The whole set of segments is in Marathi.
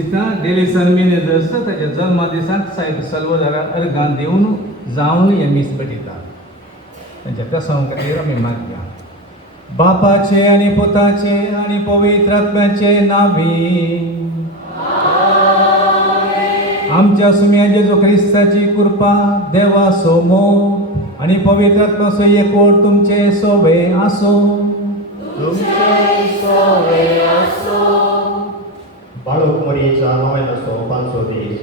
दिता डेलिसन मॅनेजर्स ताच्या जल्मा दिसाक सायब सल्वोदाराक अर्गां दिवन जावन हे मीस पेटयता. तांच्या प्रसंग खातीर आमी मागया. बापाचे आनी पुताचे आनी पवित्र आत्म्याचे नांवी. आमच्या सुम्या जेजू ख्रिस्ताची कृपा, देवाचो मोग आनी पवित्र आत्म्याचो एकवट तुमचे सोबे आसूं. बाळूक मोरयेच्या नोवेलाचो 500 दीस.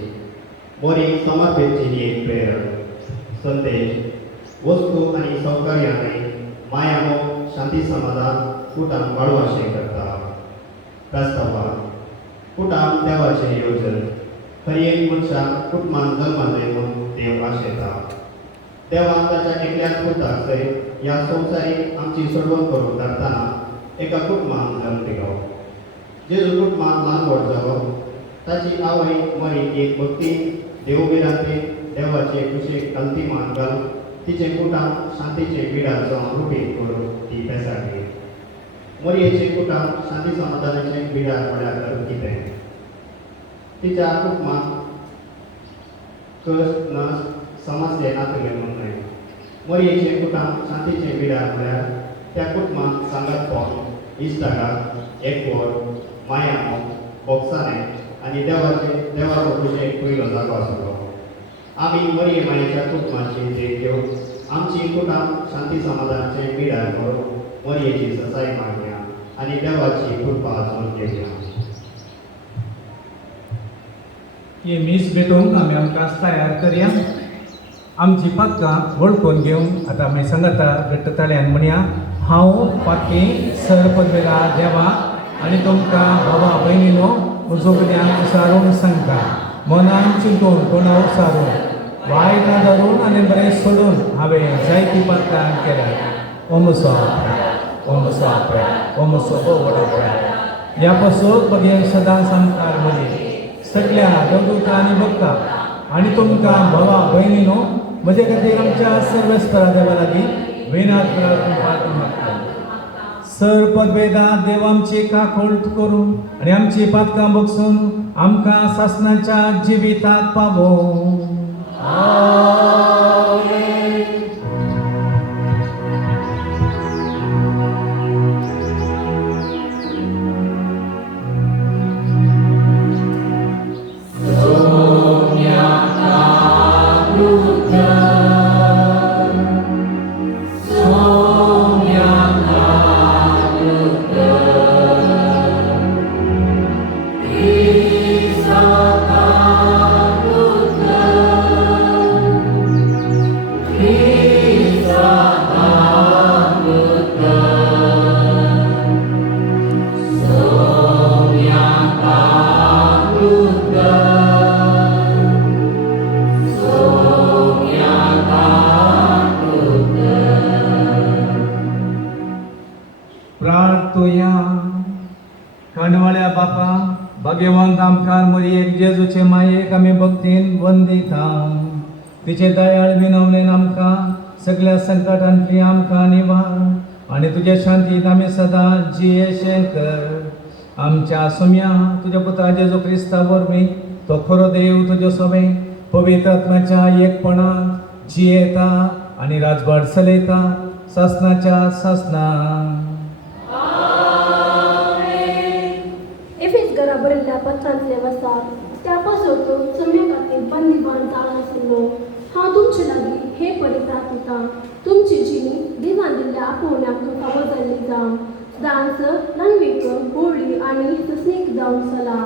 मोरी समर्पितची ही एक प्रेयर. संदेश वस्तू आनी सौकर्याने माया मोग शांती समाधान कुटाम वाडू अशें करता. क्रास्तांवां, कुटाम देवाचें येवजण. खंय एक मनशाक कुटुंबान जल्मा जाय म्हूण देव आशेता. देवान ताच्या एकल्याच पुताक सयत ह्या संवसारीक आमची सोडवण करून धाडटाना एका कुटुंबान जल्म दिलो. जेजू कुटुंबान ल्हान व्हड जावप, ताची आवय मरी एक भक्ती देवबिरांती देवाचे कुशीक अंतिमान घाल तिचे कुटाम शांतीचे पिडार जावन रुपीत करून ती बेसाडली. मोरयेचे कुटाम शांती समाधानाचे पिडार म्हळ्यार तर कितें? तिच्या कुटुंबाक कश्ट नस समस्या नातले म्हूण न्हय. मोरयेचे कुटाम शांतीचे पिडार म्हळ्यार त्या कुटुंबाक सांगातपण, इश्टागात, एकवट, माया मोग, भोगसाणे आनी देवाचो कुशेक पयलो जागो आसलो. आमी मोरये मायेच्या कुटुंबाची देख घेवन आमची कुटाम शांती समाधानाचे पिडार करून मोरयेची ससाय मागया आनी देवाची कृपा जोड घेवया. ही मीस भेटोवंक आमी आमकां तयार करया. आमची पातकां वळखून घेवन आतां आमी सांगाता घट्टताळ्यान म्हणया. हांव पातकी सर पदवेला देवा आनी तुमकां भावा भयणीनो म्हजो गिन्यान उसारून सांगता. मनान चिंतून तोंडां उसारून वायट धरून आनी बरें सोडून हांवें जायतीं पातकां केल्यात. ओमसो आपणे ओमसो वडोपणे ह्या पासून बगे सदां सांगता म्हजी सगळ्या देवदूतां आनी भक्तां आनी तुमकां भावा भयणीनो म्हजे खातीर आमच्या सर्वेस्परा देवा लागीं विनात मागता. सर पदवेदार देव आमची काकोळट करून आनी आमची पातकां बगसून आमकां सासणाच्या जिविताक पावो. काणवाळ्या बापा भाग्यवंत आमकां मोरयेक जेजूचे मायेक आमी भक्तीन वंदिता. तिचे दयाळ विनवणेन आमकां सगळ्या संकटांतली आमकां निवार आनी तुज्या शांतीत आमी सदां जियेशें कर. आमच्या सुम्या तुज्या पुता जेजू क्रिस्ता वरवीं तो खरो देव तुज्यो सोबे पवित्र आत्म्याच्या एकपणांत जियेता आनी राजभार चलयता सासणाच्या सासणां. घरा भरिल्ल्या पत्रांतले वसाक त्या पासून तो सम्या खातीर बंदिवान जावन आशिल्लो. हांव तुमचे लागीं हे परी प्रार्थिता. तुमची जिणी देवान दिल्ल्या आपोवण्याक फावो जाल्ली जावं. सदांच ल्हानवीक बोळी आनी सस्नीक जावन चला.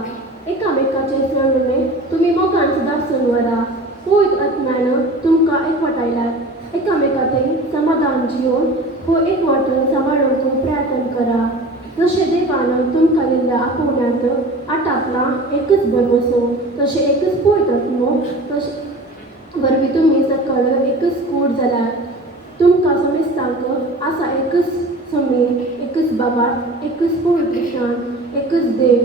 एकामेकाचे चळवळे तुमी मोगान सदांचून व्हरा. पवित्र आत्म्यान तुमकां एकवटायल्यात. एकामेकाचें समाधान जियोन हो एकवट सांबाळूंक प्रयत्न करा. जशें देवान तुमकां दिल्ल्या आपोवण्यांत आटापला एकच बरवसो तशें एकच पवित्र आत्मो तशें वरवीं तुमी सकल एकच कूड जाल्यात. तुमकां समेस्तांक आसा एकच समी, एकच बाबा, एकच पवित्र शान, एकच देव.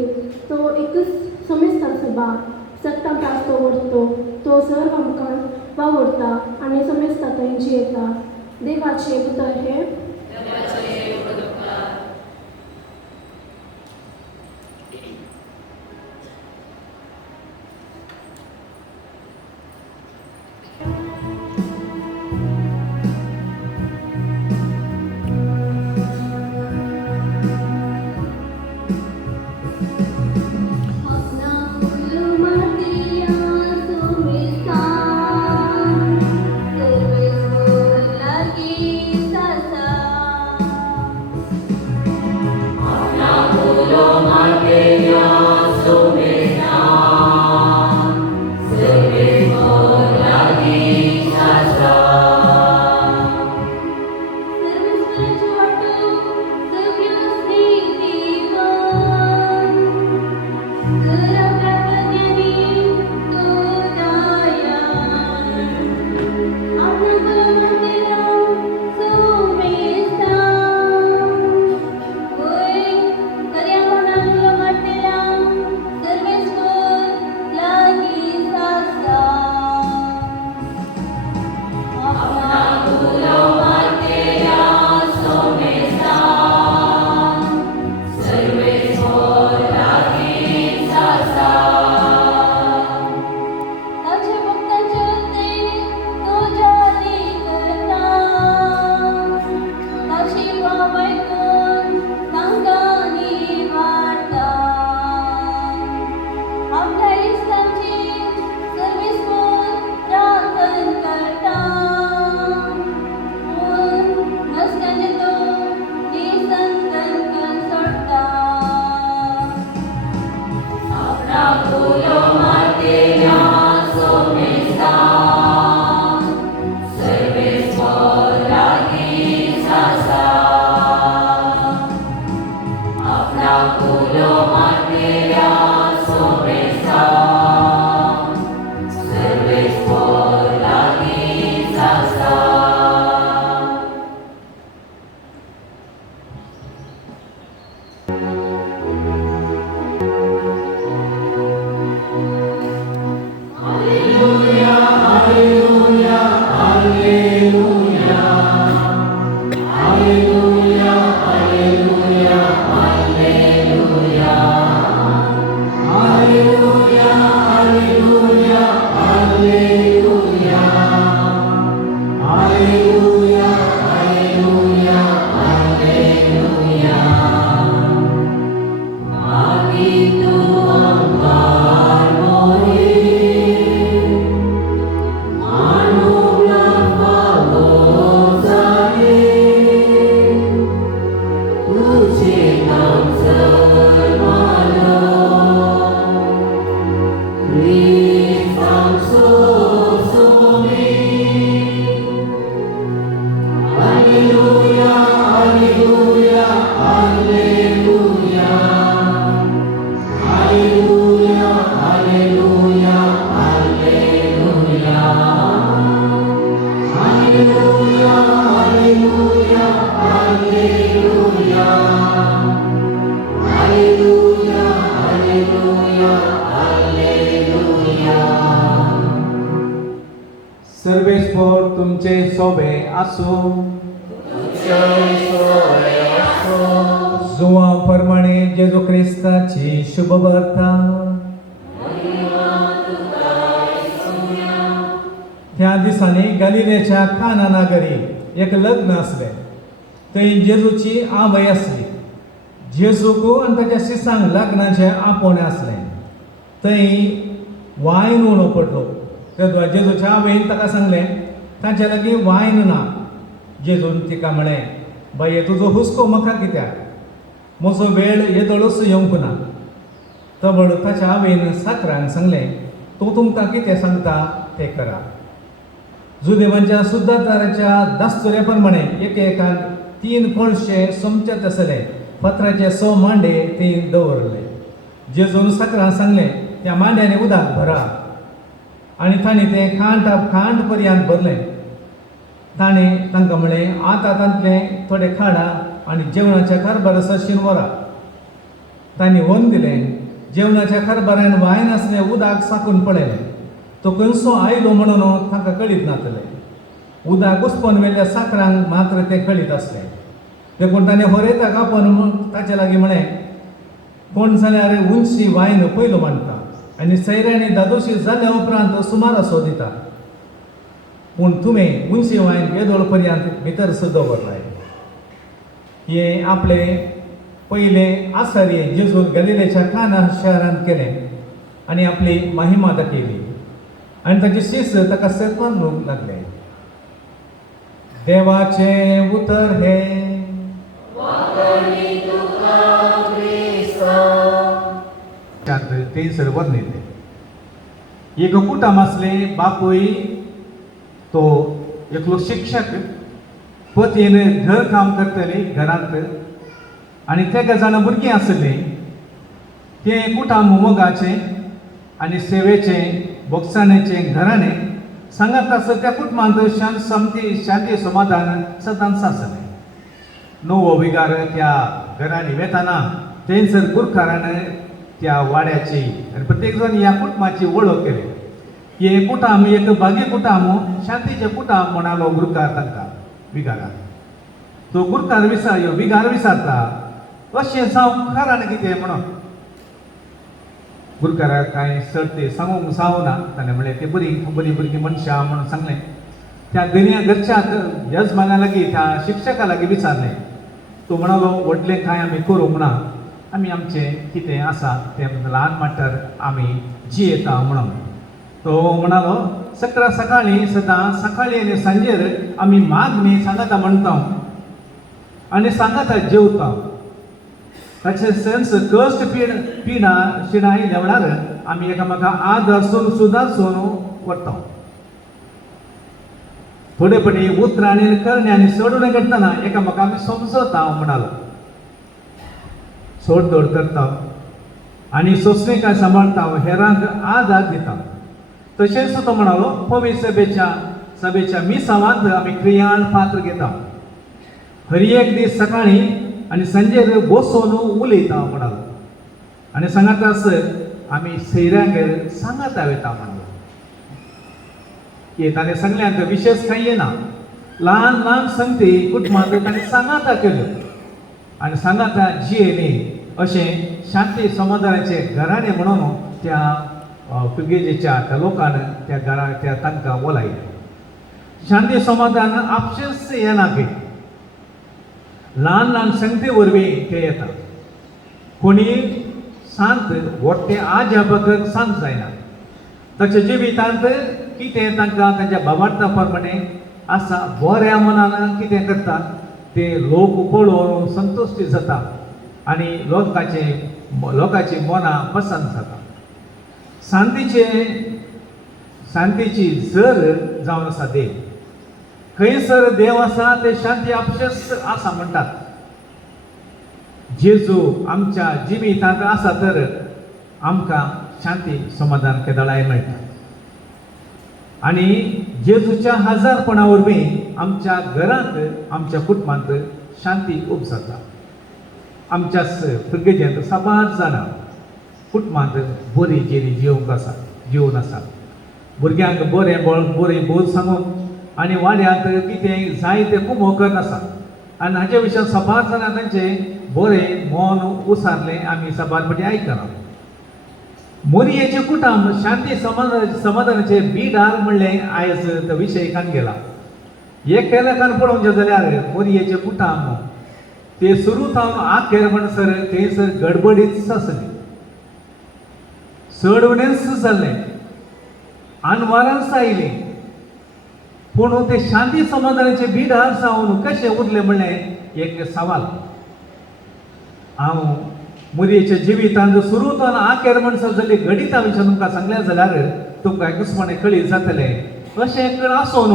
तो एकच समेस्तां सभा सत्तांत आसतो व्हरतो. तो सर्व आमकां वावुरता आनी समेस्तां थंय जियेता. देवाचे पुतर हे तुमचे सोबे आसूं जुवा प्रमाणे जेजू क्रिस्ताची शुभ वार्ता त्या दिसांनी गलिलेच्या काना नागरी एक लग्न असले थंय जेजूची आवय आसली जेजूक आनी ताच्या शिसांक लग्नाचे आपोवणें असलें थंय वायन उणो पडलो तेदो जेजूच्या आवयन ताका सांगलें तांचे लागीं वायन ना जेजून तिका म्हळें बाये तुजो हुस्को म्हाका कित्याक म्हजो वेळ येदोळूच येवंक ना तबड ताच्या आवयन साकरांक सांगलें तूं तुमकां कितें सांगता तें करा जुदेवांच्या सुद्दांताराच्या दास्तुऱ्या प्रमाणे एकेकान 3 कळशे सोमचेच आसले पत्राचे 6 मांडे ती दवरले जेजून साकरांक सांगलें त्या मांड्यांनी उदक भरा आनी ताणें तें खांड पर्यंत भरलें ताणें तांकां म्हळें आतांतले थोडे खाडा आनी जेवणाच्या कारबार सरशीन व्हरा तांणी वन दिलें जेवणाच्या कारबारान वायन आसलें उदक साकून पडलें तो खंयचो आयलो म्हणून तांकां कळीत नासलें उदक घुस्पोन वेल्ल्या साकरांक मात्र तें कळीत आसलें देखून ताणें होरयता कापून ताचे लागीं म्हळें कोण जाल्यार उंची वायन पयलो मांडटा आनी सैऱ्यांनी दादोशी जाल्या उपरांत सुमार असो दिता पूण तुमी उंची वायन येदोळ पर्यंत भितर सुद्दां दवरलाय हे आपले पयले आसारी जेजून गलिलेच्या काना शारांत केलें आनी आपली महिमा दाखयली आनी ताचे शिस ताका सेतोन लोक लागले देवाचे उतर हे थंयसर वर्णिल्ले एक कुटुंब आसले बापूय तो एकलो शिक्षक पतीन घर काम करतले घरांत आनी तेका जाणां भुरगीं आसलीं ते कुटुंब मोगाचे आनी सेवेचे बोगसाणेचे घराणे सांगात आसत त्या कुटुंबांत शांती समाधान सदांच आसलें नवो विगार त्या घरांनी वेताना थंयसर गुरकारान त्या वाड्याची आनी प्रत्येक जण ह्या कुटुंबाची वळख केली हे कुटुंब एक बागी कुटुंब शांतीचे कुटुंब म्हणालो गुरकार तांकां विगाराक तो गुरकार विगार विचारता अशें जावं कारण कितें म्हणून गुरकाराक कांय सर्ती सांगूंक जावना ताणें म्हणलें ती बरी भुरगीं मनशां म्हणून सांगलें त्या घरच्याक यजमाना लागीं त्या शिक्षका लागीं विचारलें तो म्हणालो व्हडलें कांय आमी करूंक ना आमी आमचें कितें आसा तें ल्हान माट्टार आमी जियेता म्हणून तो म्हणालो सकाळीं सदां सकाळीं आनी सांजेर आमी मागणी सांगाता म्हणटा आनी सांगाता जेवता ताचे सेन्स कश्ट पिडा शिणाय देवळार आमी एकामेका आदर्सून सुदारसून व्हरता थोडेपणी उतरां आनी करण्यांनी सोडून करतना एकामेका आमी समजता म्हणालो सोड तोड करता आनी सोंसणीकाय सांबाळटा हेरांक आदार दिता तशेंच तो म्हणालो पवित्र सभेच्या मिसावांत आमी क्रियान पात्र घेता हर एक दीस सकाळीं आनी सांजेर बसून उलयता म्हणालो आनी सांगाता आमी सैऱ्यांक सांगाता वयता म्हणालो हे ताणें सांगल्यार विशेष कांय येना ल्हान ल्हान संगती कुटुंबांत ताणें सांगाता केल्यो आनी सांगाता जियेली अशें शांती समाधानाचे घराणे म्हणून त्या पिळगेच्या त्या लोकांन त्या घरा त्या तांकां ओलायलें शांती समाधान आपशेच येना की ल्हान ल्हान संगती वरवीं ते येता कोणी सांत व्हडटे आजापक सांत जायना ताच्या जिवितांत कितें तांकां तांच्या भावार्था प्रमाणे आसा बऱ्या मनान कितें करता ते लोक पळोवन संतुश्टी जाता आनी लोकांची मनां पसंत जाता शांतीची जर जावन आसा देव खंयसर देव आसा ते शांती आपशेच आसा म्हणटात जेजू आमच्या जिवितांत आसा तर आमकां शांती समाधान केदळाय मेळटा आनी जेजूच्या हजारपणा वरवीं आमच्या घरांत आमच्या कुटुंबांत शांती खूब जाता आमच्या पिळगेचेंत साबार जाणां कुटुंबांत बरी जेली जीवन आसा भुरग्यांक बरें बोल सांगून आनी वाड्यांत कितें जाय तें खूब मोकळें आसा आनी हाचे विशयी सबार जाणां तांचें बरें मौन उसारलें आमी सबार फाटीं आयकना. मोरयेचें कुटाम शांती समाधानाचे बिडार म्हणलें आयज तो विशयकान गेला. एक केलेकान पळोवचें जाल्यार मोरयेचें कुटाम ते सुरू जावन आखेर म्हणसर थंयसर गडबडीच आसली. चडवणेंच जाल्लें अनवरांच आयलीं पूण ते शांती समाधानाचे बिडार जावन कशें उरलें म्हणलें एक सवाल. हांव मोरयेच्या जिवितांत सुरू जावन आखेर म्हणसर जाल्ली घडीता विशयी तुमकां सांगलें जाल्यार तुमकां एकूचपणे कळीत जातलें अशें आसून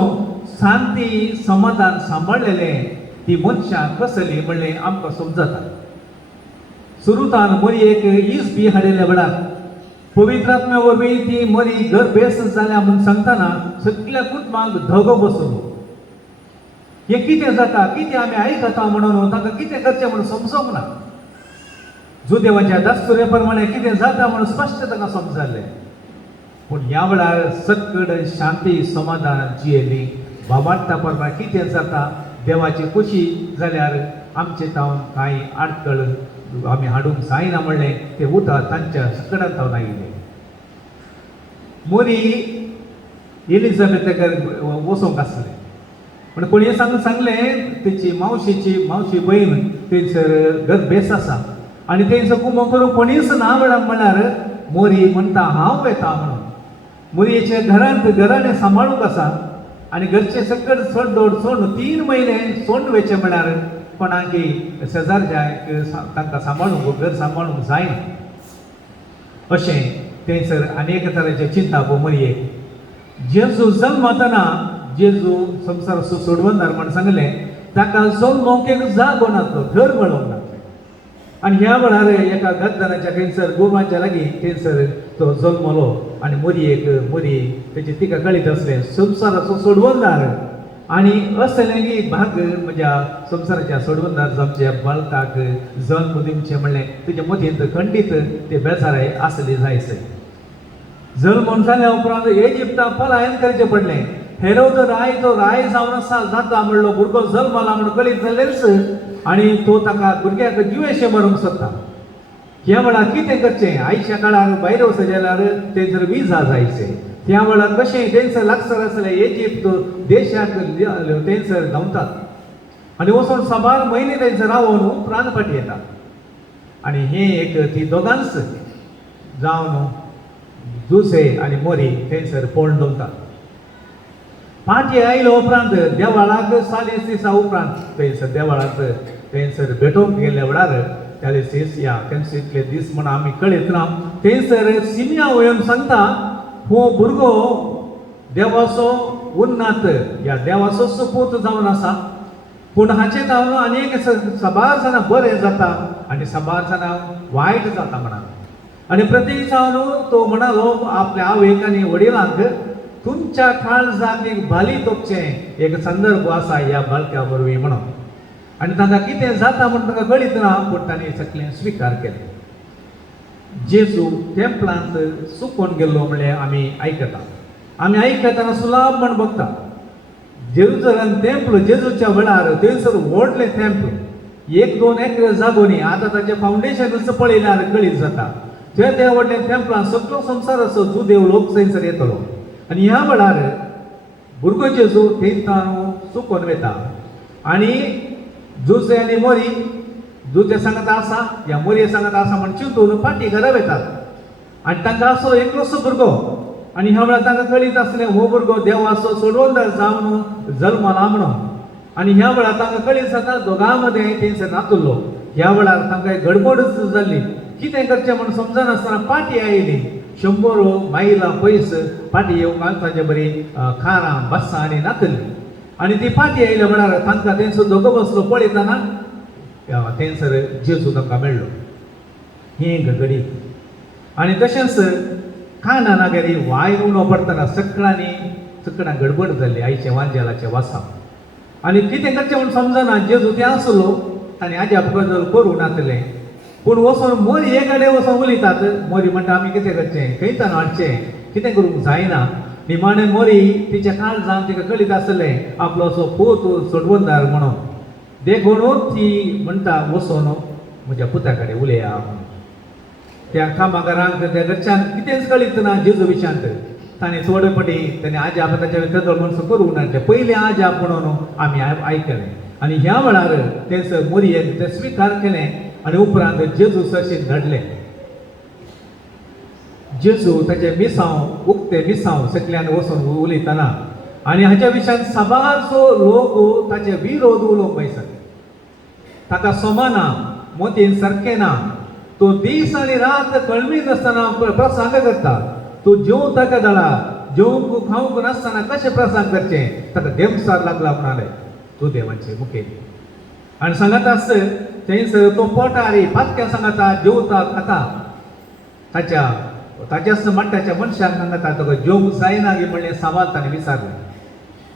शांती समाधान सांबाळलेलें ती मनशां कसली म्हणलें आमकां समजता. सुरू जावन मोरयेक इस बी हाडिल्ल्या वेळार पवित्र आत्म्या वरवीं ती मरी घर बेस जाल्या म्हूण सांगतना सगळ्या कुटुंबाक धगो बसलो. हें कितें जाता कितें आमी आयकता म्हणून तांकां कितें करचें म्हणून समजूंक ना. जुदेवाच्या दास्तुरे प्रमाणे कितें जाता म्हणून स्पश्ट तांकां समजलें. पूण ह्या वेळार सकड शांती समाधान जियेली. बाबाट्टा प्रमाणे कितें जाता देवाची खुशी जाल्यार आमचे तावन कांय आडखळ आमी हाडूंक जायना म्हणलें तें उतर तांच्या सकडांत तावन आयिल्लें. मोरी एलिझाबेथेकार वचोंक आसलें पूण कोणीय सांगलें तेची मावशी भयण थंयसर घर बेस आसा आनी थंयसर कुमो करूंक कोणीच ना म्हणल्यार मोरी म्हणटा हांव येता म्हणून. मोरयेच्या घरांत सांबाळूंक आसा आनी घरचे सकड सोड 3 म्हयने सोडून वयचे म्हळ्यार कोणाकी शेजारच्या तांकां सांबाळूंक घर सांबाळूंक जायना. अशें थंयसर अनेक तरेचे चिंता पळय मोरयेक. जेजू जल्मतना जेजू संवसार सोडवनार म्हण सांगलें ताका जल्मोंक एक जागो नासलो घर मेळोंक ना. आनी ह्या वेळार एका गद्दाराच्या थंयसर गोवाच्या लागीं थंयसर तो जल्मलो आनी मोरी तेची तिका कळीत आसलें संवसाराचो सोडवणदार आनी असलें की भाग म्हज्या संवसाराच्या सोडवणदार जावचे बाळकाक जल्म दिवचें म्हणलें तेजे मतींत खंडीत ते बेजाराय आसली जायसर. जल्म जाल्या उपरांत इजिप्ता पलायन करचें पडलें. हेरोद राय जावन जाता म्हणलो भुरगो जल्मला म्हणून कळीत जालेंच आनी तो ताका भुरग्याक जिवेशें मारूंक सोदता. ह्या वेळार कितें करचें आयच्या काळार भायर वचत जाल्यार थंयसर विजा जायचे. त्या वेळार कशें थंयसर लागसर आसलें इजिप्त देशाक थंयसर धांवतात आनी वचून सबार म्हयने थंयसर रावून प्राण फाटी येता. आनी हें एक ती दोगांच जावन जुसे आनी मोरी थंयसर पळोवन दवरतात. फाटी आयलो उपरांत देवाळाक 40 दिसां उपरांत थंयसर देवाळाक थंयसर भेटोवंक गेल्ल्या वेळार 40 दीस या इतले दीस म्हण आमी कळीत ना. थंयसर सिमिया वयन सांगता हो भुरगो देवाचो उन्नात ह्या देवाचो सुपूत जावन आसा पूण हाचे जावन आनीक सबार जाणां बरें जाता आनी सबार जाणां वायट जाता म्हणान. आनी प्रत्येक जावन तो म्हणालो आपल्या आवयक आनी वडिलांक तुमच्या काळजाक भाली तोपचें एक संदर्भ आसा ह्या बाळक्या वरवीं म्हणून. आनी तांकां कितें जाता म्हूण तांकां कळीत ना पूण तांणी सगळें स्विकार केलें. जेजू टेंपलांत सुकोवन गेल्लो म्हणलें आमी आयकता. आमी आयकतना सुलाभ म्हण बघता. जेरुसलेम टेंपल जेजूच्या वेळार थंयसर व्हडलें टेंपल 1-2 एकर जागो न्ही. आतां ताचें फावंडेशनच पळयल्यार कळीत जाता. त्या व्हडल्या टेंपलांत सगळो संवसाराचो जुदेव लोक थंयसर येतलो आनी ह्या वेळार भुरगो जेजू थंयसान सुकोवन वता आनी जुसे आनी मोरी जुचे सांगत आसा ह्या मोरये सांगत आसा म्हण चिंतून फाटीं घरा वतात आनी तांकां असो एकलोसो भुरगो आनी ह्या वेळार तांकां कळीत आसलें हो भुरगो देवाचो सोडवणदार जावन जल्मला म्हणून. आनी ह्या वेळार तांकां कळीत जाता दोगां मदें थंयसर नातुरलो. ह्या वेळार तांकां गडबडच जाल्ली. कितें करचें म्हूण समजनासतना फाटीं आयली. 100 मायलां पयस फाटीं येवंक ताचे बरी खारां बस्सां आनी नातली आनी ती फाटीं आयल्या वेळार तांकां थंयसर दोगो बसलो पळयतना थंयसर जेजू तांकां मेळ्ळो. ही घडी आनी तशेंच खाना नागरी वायर उणो पडटना सकडां गडबड जाल्ली आईच्या वांजेलाच्या वासाक आनी कितें करचें म्हूण समजना. जेजू तें आसलो ताणें आज्या बदल करूं नातलें पूण वचून मोरी एक कडेन वचून उलयतात. मोरी म्हणटा आमी कितें करचें खंयच्यान हाडचें कितें करूंक जायना. निमाणे मोरी तिच्या काळजान तिका कळीत आसले आपलो असो पूत सोडवंदार म्हणून देखून ती म्हणटा वचोन म्हज्या पुता कडेन उलया म्हणून. त्या कामागारांक त्या घरच्यान कितेंच कळीत ना जेजू विशयांत. ताणें थोडे पटी ताणें आजाप ताच्या कदर म्हणून करूंक ना पयलीं आजाप म्हणून आमी आयकलें आनी ह्या वेळार तेंच मोरयेन तें स्विकार केलें आनी उपरांत जेजू सरशीन धाडलें. जेजू ताचे मिसांव उक्ते मिसांव सकल्यान वचून उलयतना आनी हाच्या विशयान साबारचो लोक ताचे विरोध उलोवंक बसले. ताका सोमाना मोतीन सारकें ना. तो दीस आनी रात कळमी नासतना प्रसंग करता. तूं जेवूं ताका धाडा जेवूंक खावंक नासतना कशें प्रसंग करचें ताका देमसार लागला म्हणाले. तूं देवाचे मुखेल आनी सांगात आस थंयसर तो पोटारी पातक्या सांगाता जेवता खाता ताच्याच मट्टाच्या मनशाक सांगता तुका जेवंक जायना गे म्हणलें सवाल ताणें विचारलें.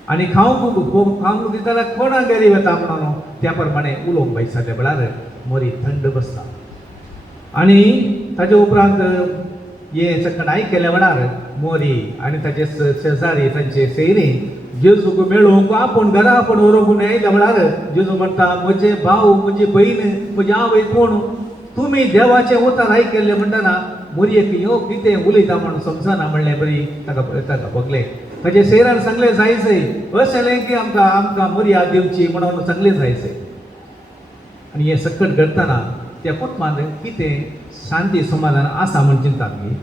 आनी खावंक दिता जाल्यार कोणा गेरी वता म्हणून त्या प्रमाणे उलोवंक बसले वेळार मोरी थंड बसता. आनी ताचे उपरांत हे सकट आयकल्या वेळार मोरी आनी ताचे शेजारी तांचे सैरीक जेजूक मेळोवंक आपूण घरा आपूण व्हरोंक आयल्या वेळार जेजू म्हणटा म्हजे भाव म्हजी बहीण म्हजी आवय कोण तुमी देवाचें उतर आयकल्लें म्हणटना मोरयेक ह्यो कितें उलयता म्हणून समजना म्हणलें बरी ताका बगलें. ताचे सैरान सांगलें जायचें अशें की आमकां मोरया दिवची म्हणून सांगलें जायचें. आनी हें सकट घडटना त्या कुटुंबांत कितें शांती समाधान आसा म्हण चिंता न्ही.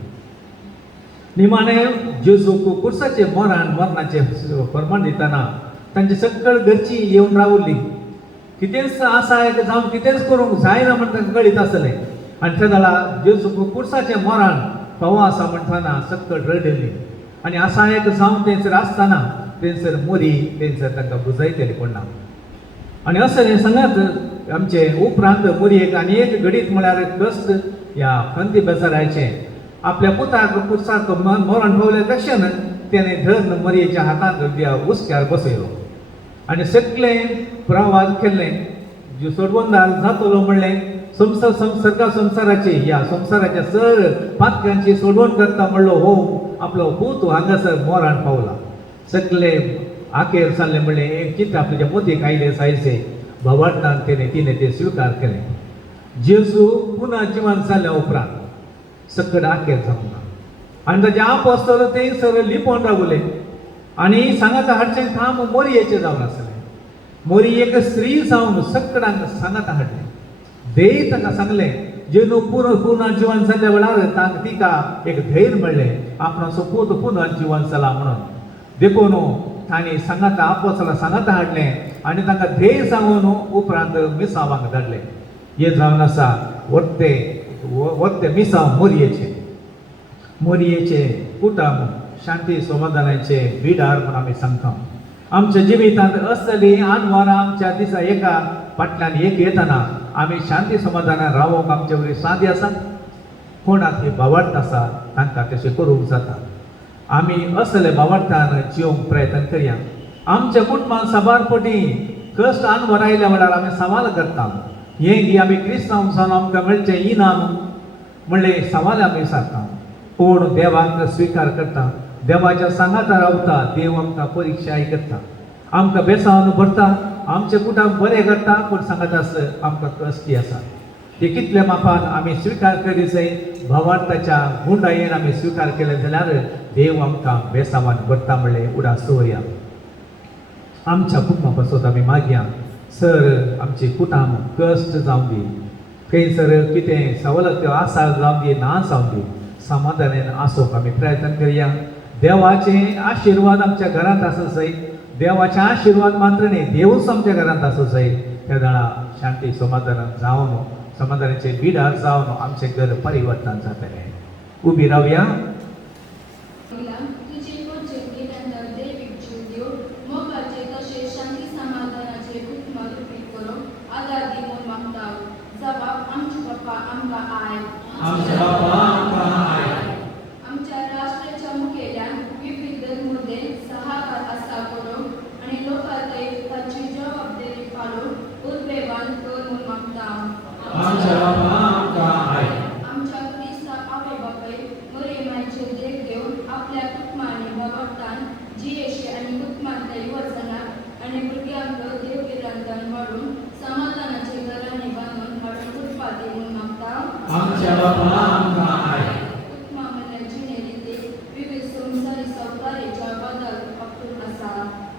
निमाणें जेजूक कुर्साचे मरणाचे फर्माण दितना तांचे सकल घरची येवन रावल्ली. कितेंच आसा जावन कितेंच करूंक जायना म्हण तांकां कळीत आसलें. आनी त्या वेळा जेजूक कुर्साचें मरण फावो आसा म्हणटना सकल रडली. आनी आसा जावन थंयसर आसतना थंयसर मोरी थंयसर तांकां बुजयतली कोण ना. आनी असलें सांगात आमचे उपरांत मोरयेक आनी एक घडीत म्हळ्यार कश्ट ह्या खंती बेजाराचें आपल्या पुताक कुर्साक मरण पावलें तशें तेणें धन मोरयेच्या हातांत उस्क्यार बसयलो आनी सगळें प्रवाद केल्लें सोडवंदार जातलो म्हणलें संवसाराची ह्या संवसाराच्या सर पातक्यांची सोडवण करता म्हणलो हो आपलो पूत हांगासर मरण पावला. सगळे आखेर जाल्लें म्हणलें एक चित्र आपल्या मोतीक आयलें जायचे भवार्थान तिणें तें स्विकार केलें. जेजू पुन्हा जिवंत जाल्या उपरांत सकट आखेर जावंक ना आनी ताचे आपोस्तल थंयसर लिपोवन रावले. आनी सांगाता हाडचें काम मोरयेचें जावन आसलें. मोरयेक स्त्री जावन सकडांक सांगाता हाडलें. देय ताका सांगलें जेजू पुन्हा जिवंत जाल्या वेळार तिका एक धैर्य मेळ्ळें आपणाचो पूत पुन्हा जिवंत जाला म्हणून. देखून तांणी सांगाता आपोस्तलां सांगाता हाडलें आनी तांकां धैर्य सांगून उपरांत मिसावांक धाडलें. हें जावन आसा वरते मिसांव मोरयेचे कुटुंब शांती समाधानाचे बिडार म्हणून आमी सांगता. आमच्या जिवितांत असली आनवारां आमच्या दिसा एका फाटल्यान एक येतना आमी शांती समाधानान रावोंक आमचे वरी सादी आसा. कोणाक ही भावार्थ आसा तांकां तशें करूंक जाता. आमी असले भावार्थान जिवंक प्रयत्न करया. आमच्या कुटुंबांत साबारपटी कश्ट आनवर आयल्या वेळार आमी सवाल करता हें की आमी क्रिस्तांव जावन आमकां मेळचें इनाम म्हणलें सवाल आमी विचारता. पूण देवाक स्विकार करता देवाच्या सांगाता रावता देव आमकां परिक्षा करता आमकां बेसावन भरता आमचें कुटुंब बरें करता. पूण सांगात आस आमकां कश्टी आसा ते कितल्या मापान आमी स्विकार करीत जाय. भावार्थाच्या गुंडायेन आमी स्विकार केलें जाल्यार देव आमकां बेसावान भरता म्हणलें उडास दवरया. आमच्या कुटुंबा पासून आमी मागया सर आमचे कुटुंब कश्ट जावं दी खंयसर कितें सवलत्यो आसा जावं दी ना जावं दी समाधानान आसोवंक आमी प्रयत्न करया. देवाचे आशिर्वाद आमच्या घरांत आसूंक जाय. देवाचे आशिर्वाद मात्र न्ही देवूच आमच्या घरांत आसूंक जाय. त्या वेळा शांती समाधानान जावन समाधानाचे बिडार जावन आमचें घर परिवर्तन जातलें. उबी रावया. आमच्या बापा आमकां आय. आमच्या राष्ट्राच्या मुखेल्यान विविध मुद्दे सहाकार आसा करूंक आनी लोकांतय ताची जबाबदारी पाळून उर्बेवान कर म्हूण मागता. आमच्या बापा आमकां आय. आमच्या क्रिस्तांव आवय बापाय मोरयेमाचेर देख घेवन आपल्या कुटुंबांनी बाबडटा आमच्या बापा आमकां आय तुका मनाची नेरिते विविध संसारी सौकार्याच्या बदल अपूर्ण आसा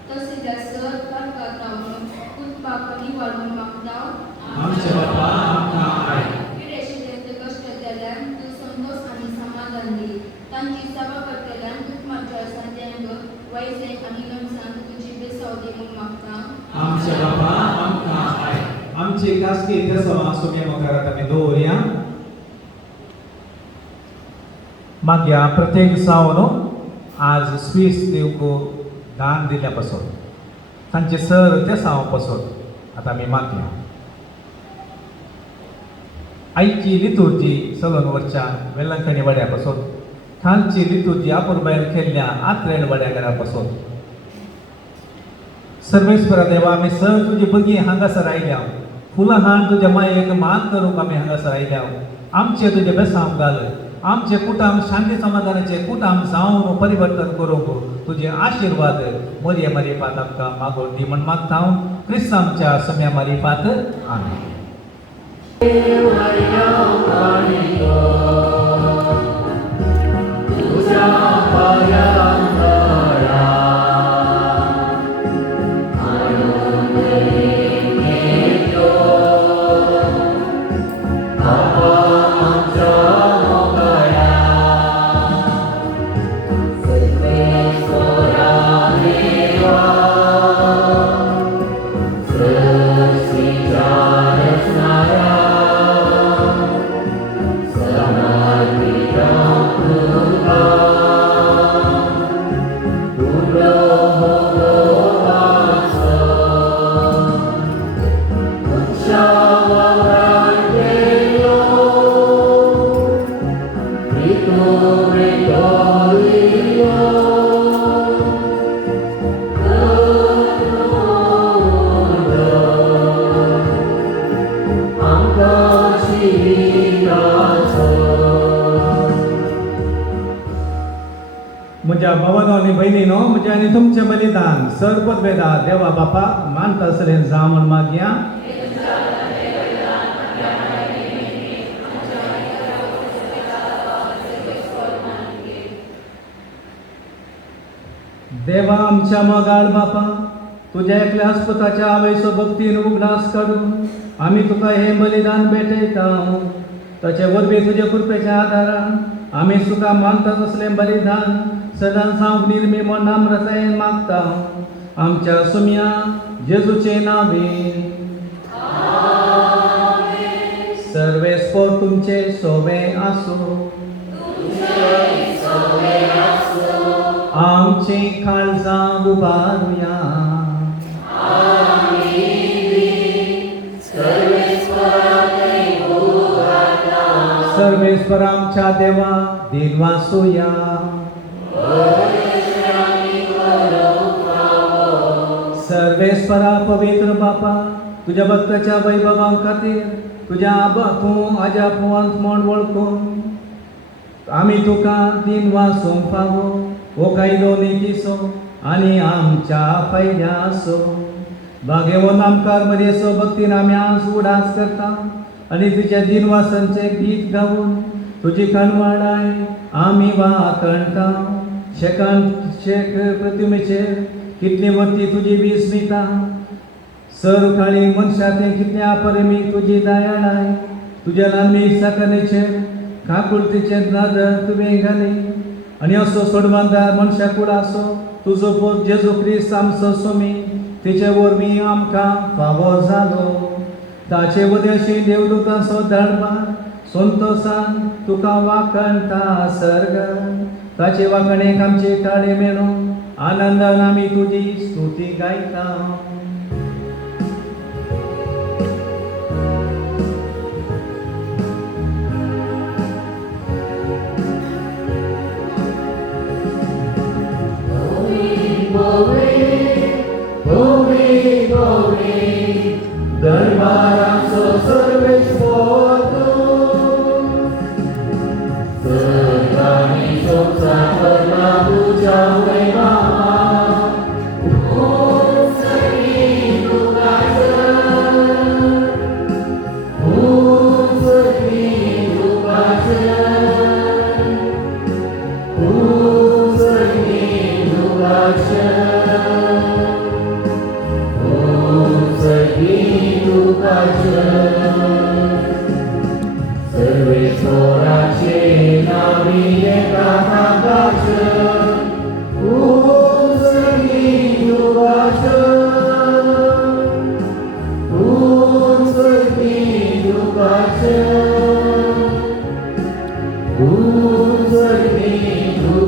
तसे त्या सर कारकात रावन तुका कमी वाढून मागता आमच्या बापा आमकां आय किडेशी तेंचे कश्ट केल्यान तूं संतोष आनी समाधान दी तांची सेवा करतल्यान तुका माझ्या संत्यांग वैजेक आनी नमसान तुजी बेसाव दी म्हूण मागता आमच्या बापा आमकां आय आमची खासगी दसवां सुम्या मोगारात आमी दवरया. मागया प्रत्येक सावन आज स्वीस दिवंक दान दिल्या पासून तांचे सर त्या साव पासून आतां आमी मागया. आयची लितुर्जी चलोन वरच्यान वेलंकणी वाड्या पासून थानची लितुर्जी आपुरबायल खेळल्या आत्रेण वाड्या घरा पासून सर्वेश्वरा देवा आमी सर तुजी भुरगीं हांगासर आयल्या फुलां हाण तुज्या मायेक मान करूंक आमी हांगासर आयल्या आमचे तुजे बेसांव घाल आमचे कुटाम शांती समाधानाचे कुटाम जावन परिवर्तन करूंक तुजे आशिर्वाद मरिये मारिफात आमकां मागोवन दी म्हण मागता हांव क्रिस्तांच्या सम्या मारिफात आमेन. म्हज्या भावांनो आनी भयणीनो म्हजें आनी तुमचें बलिदान सरपद वेदा देवा बापा मानता सरेन जा म्हण मागया. देवा आमच्या मोगाळ बापा तुज्या एकल्या अस्पताच्या आवयचो भक्तीन उगडास काडून आमी तुका हें बलिदान भेटयता. ताचे वरवीं तुजे कृपेच्या आदारान आमी तुका मानता तसलें बलिदान सदांच हांव निर्मी म्हण नम्रतायेन मागता आमच्या सुम्या जेजूचे नांवे. सर्वेस्पर तुमचे सोबे आसूं आमची काळजां उबारुया. सर्वेस्पर आमच्या देवा दिन वासुया. सर्वेस्परा पवित्र बापा तुझ्या भक्ताच्या वैभवां खातीर तुज्या आबा तूं आज्या पुवांत म्हण वळखून आमी तुका दिन वासूंक फावो हो कायदो नितीसो आनी आमच्या फायद्यासो. भाग्यवन आमकां मरेसो भक्तीन आमी आज उडास करता आनी तुज्या दिनवासांचे गीत गावून तुजी कणवाडाय आमी वाकणटा. शेक प्रतिमेचेर कितली वर्ती तुजी विस्मिता सर काळी मनशां कितले अपरमी तुजी दयाळाय. तुज्या ल्हानमी साकणेचेर काकुळतीचेर नादर तुवें घाली आनी असो सोडवंदार मनशा कुडासो तुजो पोत जेजू क्रिस्त आमचो सोमी तेचे वरवीं आमकां फावो जालो. ताचे वदेशी देवदूतांचो धाडबार संतोषान तुका वाकणटा सर्ग. ताचे वाकणेक आमचे ताळे मेळून आनंदान आमी तुजी स्तुती गायता. दरबाराचो सर्वेस्पर तूं सर्वांनी संसार तुज्या वैभवा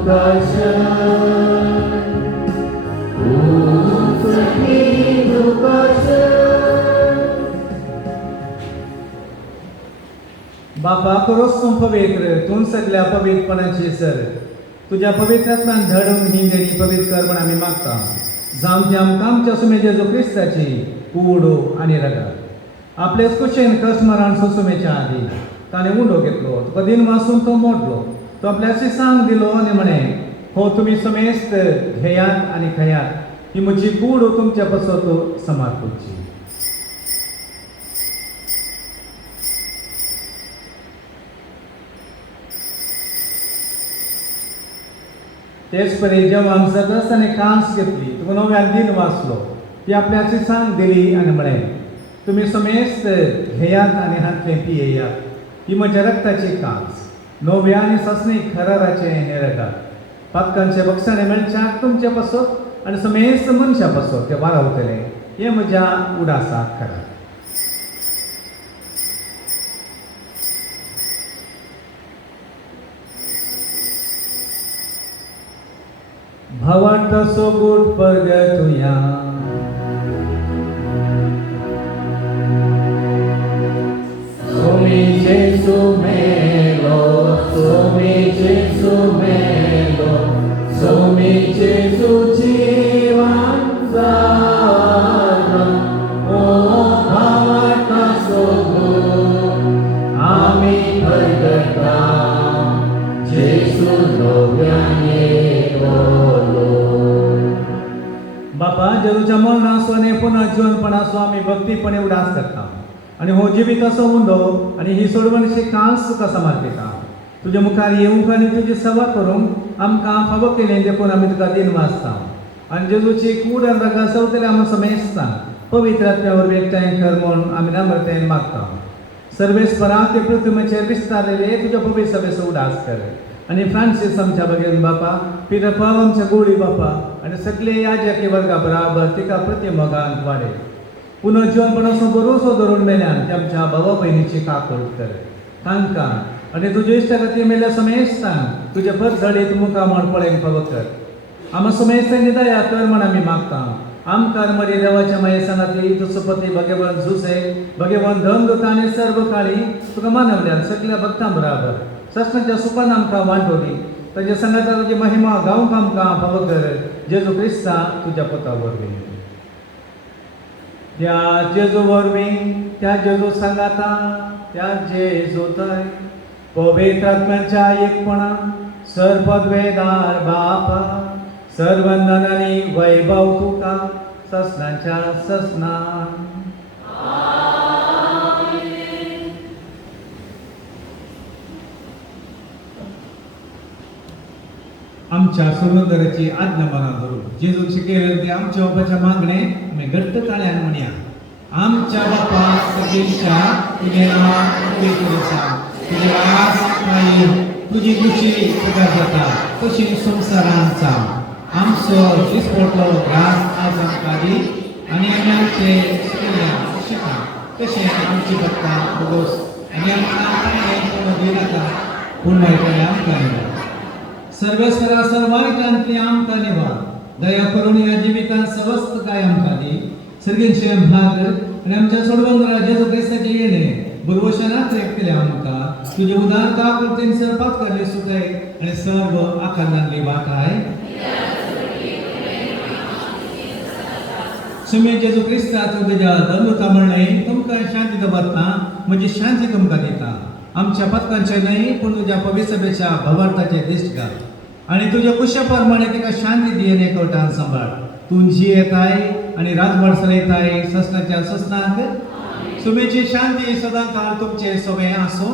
बापा खरोच तूं पवित्र तूं सगळ्या पवित्रपणाची सर तुझ्या पवित्रांतल्यान धडून ही देणी पवित्र कर म्हण आमी मागता जावं ती आमकां आमच्या सुमे जेजू क्रिस्ताची कुडो आनी रगत आपलेच कुशेन कस मरण सुसुमेच्या आदी ताणें उंडो घेतलो तुका दिन वाचून तो मोडलो तो आपल्याशी सांग दिलो आनी म्हणे हो तुमी समेस्त घेयात आनी खयात ही म्हजी कुडो तुमच्या पसत समर्पूची तेच परी जेवण सदस आनी कांस घेतली तुका नव्यान दिन वाचलो ती आपल्याची सांग दिली आनी म्हणे तुमी समेस्त घेयात आनी हातले पियेयात ही म्हज्या रक्ताची कांस नव्या आनी ससणी खराराचे हे रगत पातकांचे बक्षाने मेळच्याक तुमचे पसत आनी समेस्त मनशा पसत ते वारावतले हे म्हज्या उडासाक करा भवंत सो गुड परगतुया Somi Jesu melo, Somi Jesu melo, Somi Jesu jiwan zaran, oh bhavata sogo, ami pergata, Jesu novyane bolo. बापा जेजूच्या मरणासो आनी पुन्हा जीवनपणासो आमी भक्तीपणे उडास करता आनी हो जिवीत असो उंडो आनी ही सोडवणशी कांस तुका समर्पिता तुज्या मुखार येवंक आनी तुजी सेवा करूंक आमकां फावो केलें देखून आमी तुका दिन वाचता आनी जेजूची कूड आनी रगत सवतले आमी समेजता पवित्र आत्म्या वरवीं एकठांय कर म्हूण आमी नम्रतेन मागता सर्वेस्परा ते पृथ्वीचेर विस्तारलेले तुज्या पवित्र सभेचो उडास कर आनी फ्रांसीस आमच्या भगिनी बापा पितर पाव आमच्या गोळी बापा आनी सगळे याजकी वर्गा बराबर तिका प्रतिमोगान वाडय पुनः जीवनपणाचो भरोसो धरून मेल्यान ते आमच्या भावा भयणीची काकूळ कर तांकां आनी तुजे इश्टगती मेल्या समेस्तान तुजे परजळीत मुखार म्हण पळयन फावो कर आमी समेस्तांनी दया कर म्हण आमी मागता आमकां मरी देवाच्या माये सांगातली तुजो पती भगवान जुसे भगवान धनदूत आनी सर्व काळी तुका मानवल्यान सगळ्या भक्तां बराबर ससनाच्या सुखान आमकां वांटोली ताच्या संगता तुजी महिमा गावंक आमकां फावो कर जेजू क्रिस्ता तुज्या पुता वरवीं त्या जेजू वरवीं त्या जेजू सांगाता त्या जेजू थंय पवित्र आत्म्याच्या एकपणा सर्वद्वेदार बापा सर्वंदन आनी वैभव तुका ससनाच्या ससनान आमच्या सुरवंदराची आज्ञा मना धरून जेजूची केलेली ते आमच्या बापाच्या मागणे आमी घट्ट ताळ्यान म्हणया आमच्या बापा सगळ्यांच्या तुझे नांव पवित्र आसा तुझे वास पायी तुझी कुशी प्रकार जाता तशी संवसारांत जावं आमचो दिसपटलो घास आज आमकां दी आनी आमी आमचे चुकिल्ल्या शिक्षकांक तशें आमची भक्तां भोगोस आनी आमकां दिनाका पूण वायटांतले आमकां निवाड सर्वेस्वरा सर्वायकांतली आमकां निवाड दया करून ह्या जिवितांत सवस्त काय आमकां दी सर्गेंचे भाग आनी आमच्या सोडवंदरा जेजू क्रिस्ताचे येणे बरोवशानात केले आमकां तुजे उदार काकुळतेन सरपात करले सुखय आनी सर्व आकांतांतली वाटाय सुमे जेजू क्रिस्ता तुज्या धर्मता म्हणलें तुमकां शांती दवरता म्हजी शांती तुमकां दिता आमच्या पथकांचे न्हय पूण तुज्या पवित्र सभेच्या भवार्थाचे दिश्ट घाल आनी तुज्या कुशा प्रमाणे तिका शांती दी आनी एकवटान सांबाळ तूं जी येताय आनी राजवाड चलयताय ससनाच्या ससनाक सुमेची शांती सदां काळ तुमचे सवे आसूं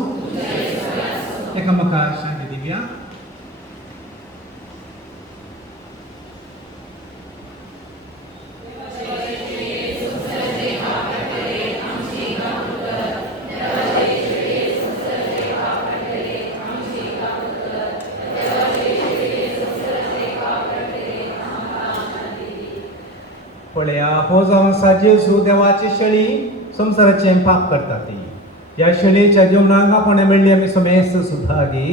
एकामेकाक शांती दिवया पळया हो जावन आसा जेजू देवाची शेळी संवसाराचे पाप करता ती ह्या शेळयेच्या जेवणाक आपण मेळ्ळी आमी समेस्त सुद्धा दी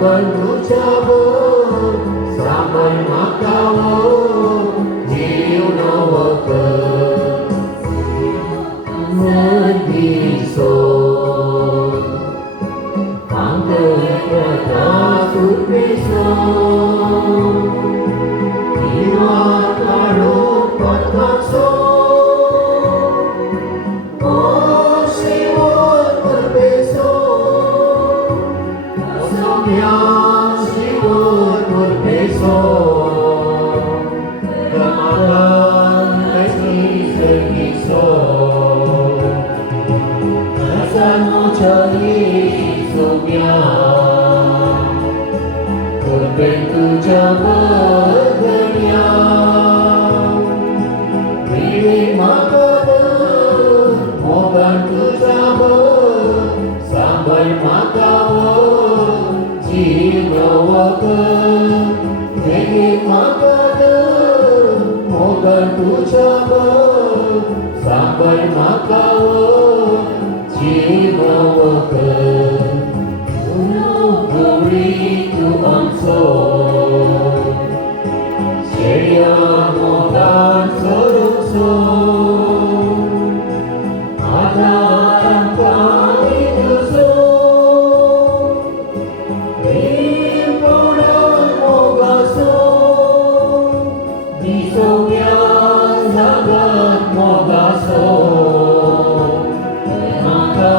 मोगन तुझ्यावो सांबाळ म्हाका जीव नवो कर नदीचो आंतरता सुपेसो हिरवा काळो पत्काचो सांबाळ म्हाका जीव गवळी तूं आमचो शेळया मोगान चोरुचो आदार आमकां दितुचो पडोन मोगाचो दिसोव्या जागात मोगाचो म्हाका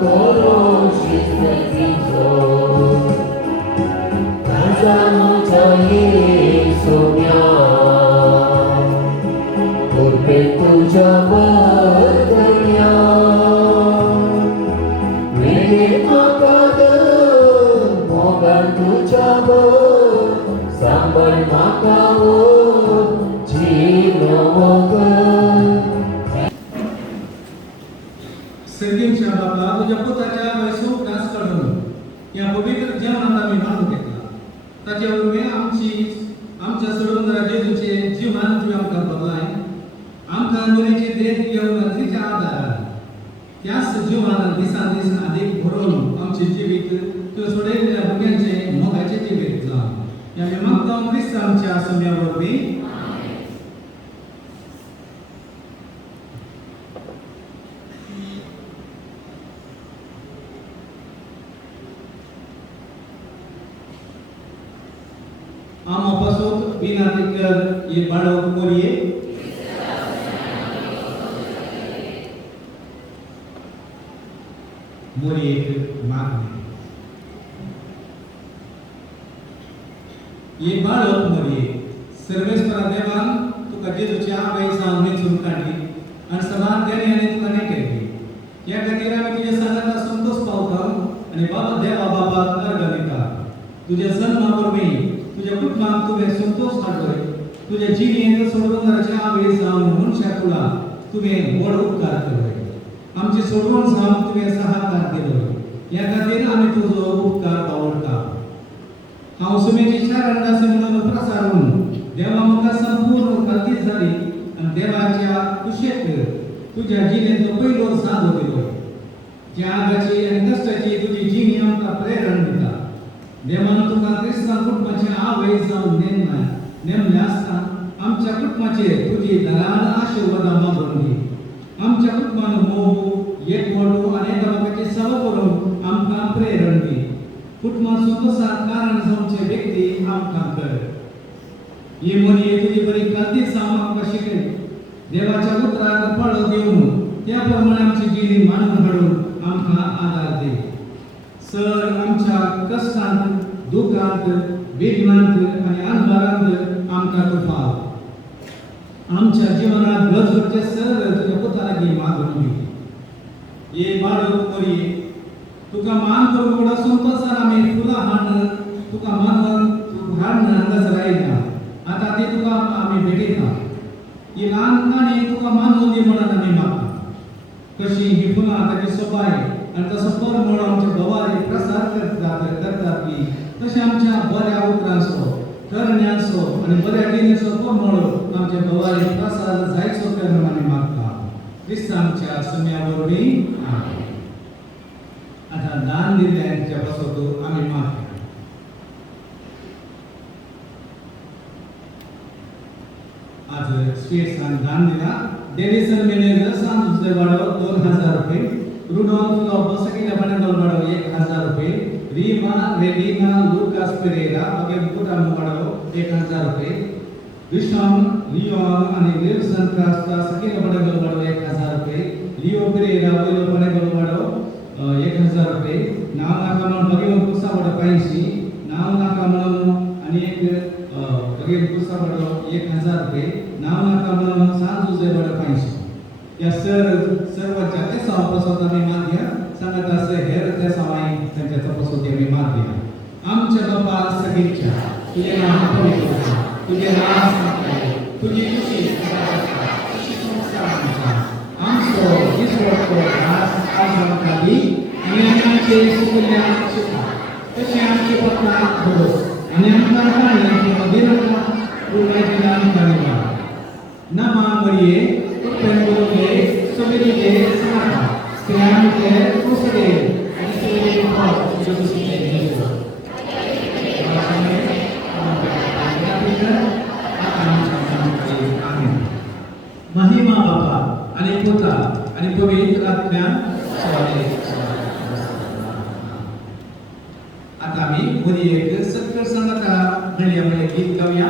कोरो शिस्तीचो राजाच्या येसुम्या उरपे तुज्या बदल्या वेळेक म्हाका दर मोगान तुज्या सांबाळ म्हाका सर्गींच्या बाबा तुझ्या पुताच्या वैसूक नास काढून या पवित्र जेवणात आम्ही मानून घेतला ताच्या वरवीं आमच्या सोडून जेजूचे जीवन तुवें आमकां बदलाय आमकां मरेची देख घेवन तिच्या आदारान त्याच जीवनान दिसान दीस अधिक भरून आमचे जिवीत तुवें सोडयल्ल्या भुरग्यांचे मोगाचे जिवीत जावं या आमी मागता क्रिस्त आमच्या सुम्या वरवीं आम अपसोत बिना दिक्कत ये बाळो मोरिये मोरिये मागणे ये बाळो मोरिये सर्वेस्परा देवान तुका जेजूच्या वैसां वेचून काढली आणि सदां तेणे आनी तुका नेटेली या खातीर आमी तुज्या सांगाता संतोष पावता आनी बाबा देवा बाबाक अर्घ दिता तुज्या जन्मा वरवीं तुझ्या कुटुंबाक तुवें संतोष हाडलोय तुझ्या जिणेंत सोडवणाऱ्याच्या वेळेसां मनशाक तुला तुवें व्हड उपकार केलोय आमची सोडवण जावंक तुवें सहाकार दिलोय या खातीर आमी तुजो उपकार पावडटा हांव सुमेची शारांत म्हणून प्रसारून देवा म्हाका संपूर्ण खातीर जाली आनी देवाच्या कुशेक तुज्या जिणेंतलो पयलो सादो दिलोय त्यागाची आनी कश्टाची तुजी जिणी आमकां प्रेरण दिता देवान तुका क्रिस्तांव कुटुंबाचे आवय जावन नेमले आसता आमच्या कुटुंबाचेर तुजी दरान आशिर्वादां मागून दी आमच्या कुटुंबान मोग एकवटू आनी एकामेकाची सेवा करून आमकां प्रेरण दी कुटुंबांत संतोशाक कारण जावचे व्यक्ती आमकां कर ही मोरये तुजी बरी खातीर जावन आमकां शिकय देवाच्या उतराक फळ दिवन त्या प्रमाणे आमची जिणी मांडून हाडून आमकां आदार दी सर आमच्या कष्टांत दुखांत विघ्नांत आनी आनंदांत आमकां तूं फाव आमच्या जिवनात गरजेचे सर्व तुज्या पुता लागीं मागून दी ये बाळक मोरये तुका मान करून व्हडा संतोशान आमी फुलां हाडून तुका मानून हाडून हांगासर आयल्या आतां ती तुका आमी भेटयता ही ल्हान काणी तुका मानून दी म्हणून आमी मागता कशी ही फुलां ताची सोबाय आनी तसो परमळ आमच्या गवारी प्रसार करतात की तशें आमच्या बऱ्या उतरांचो करण्यांचो आनी बऱ्या गिन्याचो परमळ आमच्या गवारी प्रसार जायचो करून आमी मागता क्रिस्तांच्या सुम्या वरवीं आतां दान दिल्ल्यांच्या पासत आमी मागता स्टेट्सान दान दिला. डेनिसन मॅनेजर सांजुजे वाडो 2000 रुपये. रुडॉल्फ बसकिला बनेगल वाडो 1000 रुपये. रीमा रेडिना लुकास पेरेरा अगे मुकुटाम वाडो 1000 रुपये. विश्राम लिओन आणि विल्सन कास्ता सकिला बनेगल वाडो 1000 रुपये. लिओ पेरेरा वेलो बनेगल वाडो 1000 रुपये. नाव नाकामन बगे पुसा वाडो 85. नाव नाकामन आणि एक बगे पुसा वाडो 1000 रुपये. नाव नाकामन सांजुजे वाडो 85. या सर्व जाते सभापसोत आम्ही माध्या संगताचे हेर ते सवाई त्यांच्या तपसोत आम्ही माध्या. आमच्या बापा सगळीच्या तुझे नाम पवित्र हो. तुझे नाम सांगताय तुझी खुशी खुशी संस्कार आमचो ईश्वरको दास आजमाकाली आणि आमचे सुकल्या सुखा तसे आमचे पत्ना धोस आणि आमच्या काळी दिनका रुगायचे नाम काढवा. नमा मरिये उत्पन्नोले समितीचे समाजा स्त्रियांचे कुसले आणि सगळे भाव जगुसीचे घेतो. महिमा बापा आणि पुत्र आणि पवित्र आत्म्या आता मी पुढे एक सत्कर संगता म्हणल्यामुळे गीत गाऊया.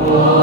Oh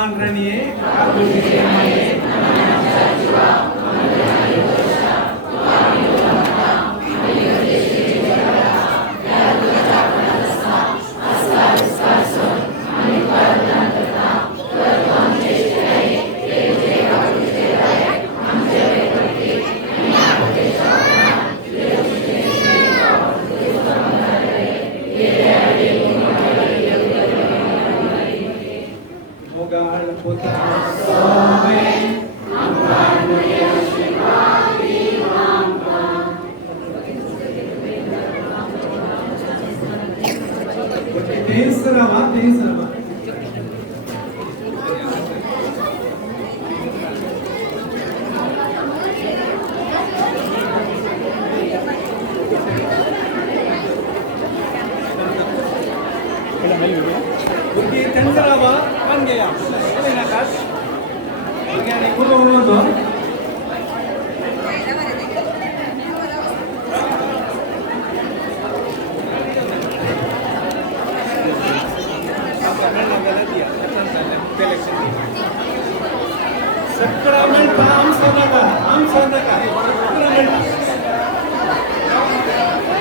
ल्हान राणीये मोगाळ पोता तेच रामा Porque त्यांचा रामा पण गेला नाही नाकास आणि कोण होतो Sacramento, Amsterdam,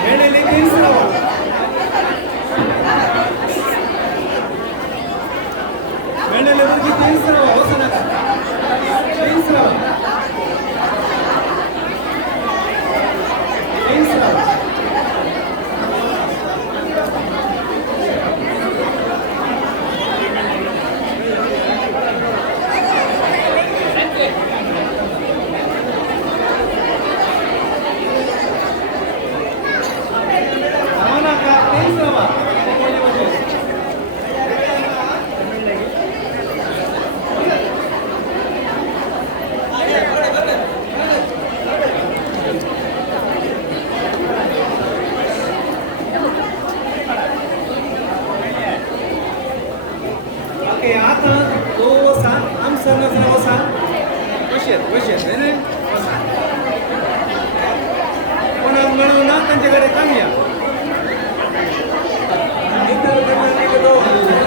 ಹೇಳಿ ತಿಳಿಸ್ರವ ಹೇಳಿ ಹುಡುಗಿ ತಿಳಿಸ್ರವ ಹೊಸನಕ ತಿಳಿಸ್ರವ ತಿಳಿಸ್ರವ Oke, आता तो वसा आमसरनाचा वसा वशेत है ना वसा पण म्हणून ना त्यांच्याकडे काम या इतर